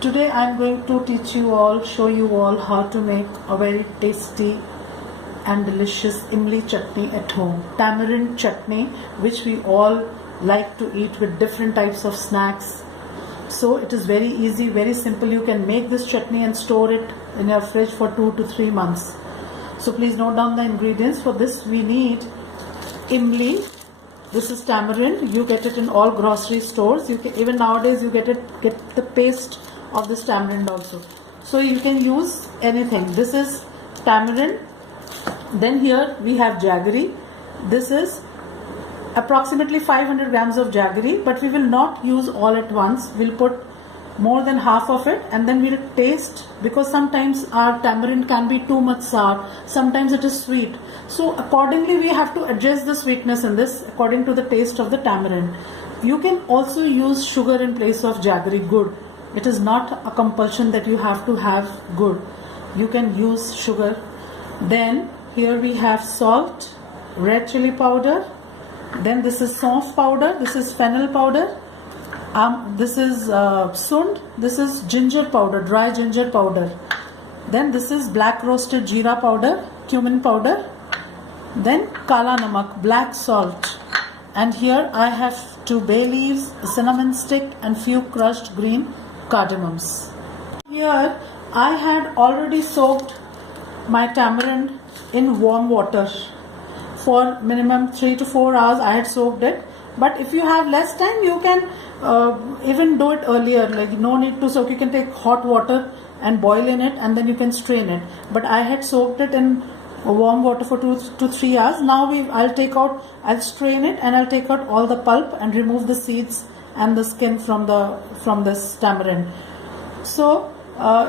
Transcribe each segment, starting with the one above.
Today I am going to teach you all, show you all how to make a very tasty and delicious imli chutney at home. Tamarind chutney, which we all like to eat with different types of snacks. So it is very easy, very simple. You can make this chutney and store it in your fridge for 2 to 3 months. So please note down the ingredients. For this we need imli. This is tamarind. You get it in all grocery stores. You can, even nowadays you get the paste of this tamarind also. So you can use anything. This is tamarind. Then here we have jaggery. This is approximately 500 grams of jaggery, but we will not use all at once. We'll put more than half of it and then we'll taste, because sometimes our tamarind can be too much sour, sometimes it is sweet. So accordingly we have to adjust the sweetness in this according to the taste of the tamarind. You can also use sugar in place of jaggery, good. It is not a compulsion that you have to have good. You can use sugar. Then here we have salt, red chili powder. Then this is saunf powder, this is fennel powder, this is sund, this is ginger powder, dry ginger powder. Then this is black roasted jeera powder, cumin powder. Then kala namak, black salt. And here I have 2 bay leaves, a cinnamon stick and few crushed green cardamoms. Here I had already soaked my tamarind in warm water. For minimum 3 to 4 hours I had soaked it. But if you have less time, you can even do it earlier. Like, no need to soak. You can take hot water and boil in it and then you can strain it. But I had soaked it in warm water for 2 to 3 hours. Now I'll strain it and I'll take out all the pulp and remove the seeds and the skin from this tamarind. So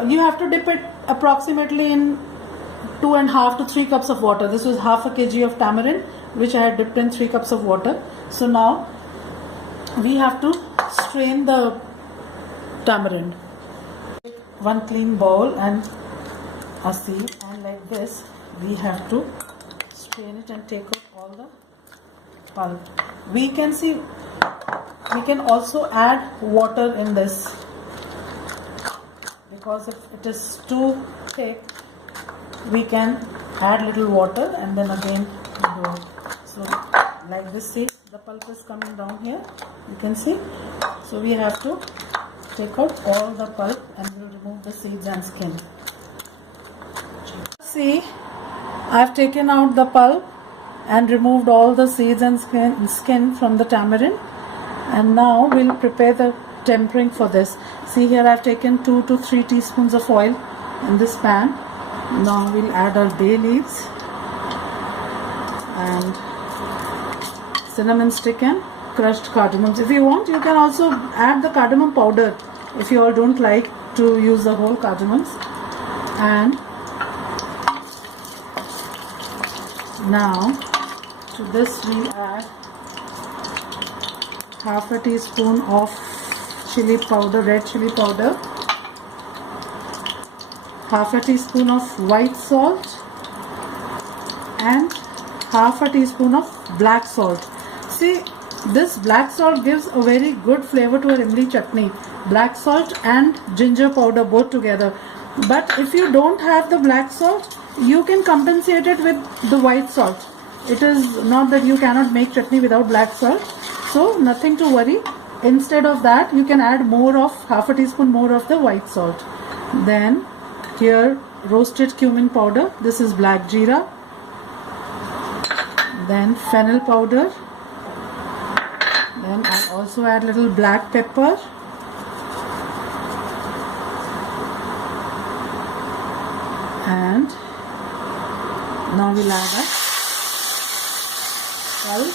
you have to dip it approximately in 2.5 to 3 cups of water. This was half a kg of tamarind which I had dipped in 3 cups of water. So now we have to strain the tamarind. Take one clean bowl and a sieve, and like this we have to strain it and take out all the pulp. We can also add water in this, because if it is too thick we can add little water and then again do it. So like this, see, the pulp is coming down here, you can see. So we have to take out all the pulp and we'll remove the seeds and skin. See, I've taken out the pulp and removed all the seeds and skin from the tamarind, and now we'll prepare the tempering for this. See, here I've taken 2 to 3 teaspoons of oil in this pan. Now we'll add our bay leaves and cinnamon stick and crushed cardamoms. If you want, you can also add the cardamom powder if you all don't like to use the whole cardamoms. And now to this we'll add half a teaspoon of chili powder, red chili powder, half a teaspoon of white salt and half a teaspoon of black salt. See, this black salt gives a very good flavor to our imli chutney. Black salt and ginger powder both together. But if you don't have the black salt, you can compensate it with the white salt. It is not that you cannot make chutney without black salt. So nothing to worry. Instead of that, you can add half a teaspoon more of the white salt. Then here roasted cumin powder. This is black jeera. Then fennel powder. Then I also add little black pepper. And now we'll add a pulp.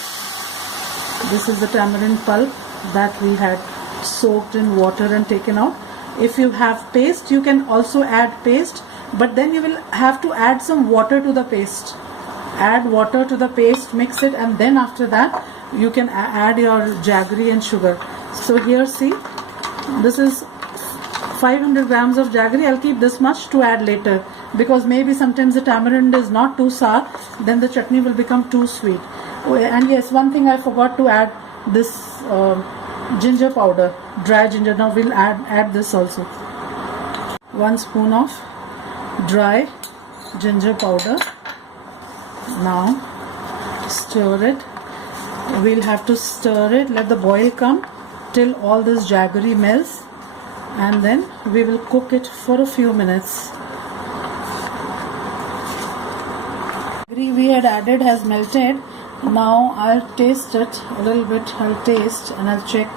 This is the tamarind pulp that we had soaked in water and taken out. If you have paste, you can also add paste, but then you will have to add some water to the paste. Add water to the paste, mix it, and then after that you can add your jaggery and sugar. So here, see, this is 500 grams of jaggery. I'll keep this much to add later, because maybe sometimes the tamarind is not too sour, then the chutney will become too sweet. And yes, one thing I forgot to add, this ginger powder, dry ginger. Now we'll add this also. 1 spoon of dry ginger powder. Now stir it. We'll have to stir it, let the boil come till all this jaggery melts, and then we will cook it for a few minutes. Jaggery we had added has melted. Now I'll taste it a little bit. I'll taste and I'll check.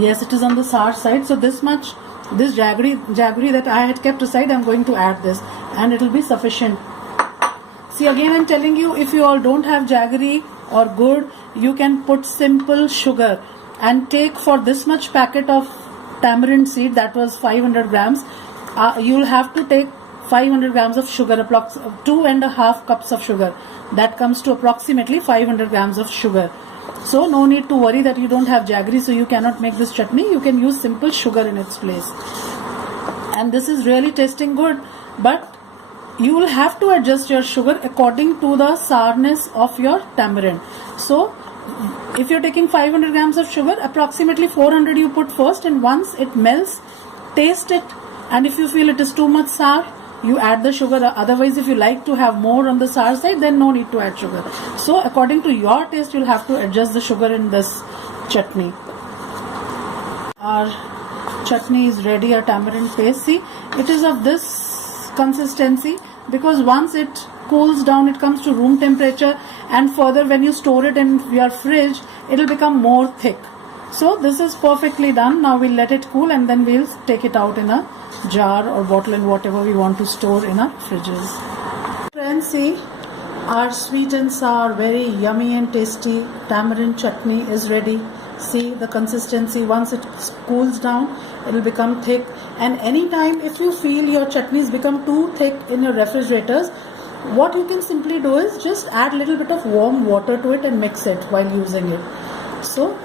Yes, it is on the sour side. So this much, this jaggery that I had kept aside, I'm going to add this, and it will be sufficient. See, again I'm telling you, if you all don't have jaggery or gur, you can put simple sugar, and take for this much packet of tamarind seed, that was 500 grams, you'll have to take 500 grams of sugar, 2.5 cups of sugar. That comes to approximately 500 grams of sugar. So no need to worry that you don't have jaggery, so you cannot make this chutney. You can use simple sugar in its place. And this is really tasting good, but you will have to adjust your sugar according to the sourness of your tamarind. So if you're taking 500 grams of sugar, approximately 400 you put first, and once it melts, taste it, and if you feel it is too much sour, you add the sugar. Otherwise, if you like to have more on the sour side, then no need to add sugar. So according to your taste, you'll have to adjust the sugar in this chutney. Our chutney is ready, our tamarind paste. See, it is of this consistency, because once it cools down, it comes to room temperature, and further when you store it in your fridge, it will become more thick. So this is perfectly done. Now we'll let it cool, and then we'll take it out in a jar or bottle and whatever we want to store in our fridges. Friends, see, our sweet and sour, very yummy and tasty tamarind chutney is ready. See the consistency. Once it cools down, it will become thick, and anytime if you feel your chutneys become too thick in your refrigerators, what you can simply do is just add a little bit of warm water to it and mix it while using it. So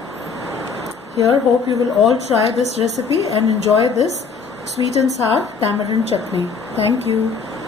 here, hope you will all try this recipe and enjoy this sweet and sour tamarind chutney. Thank you.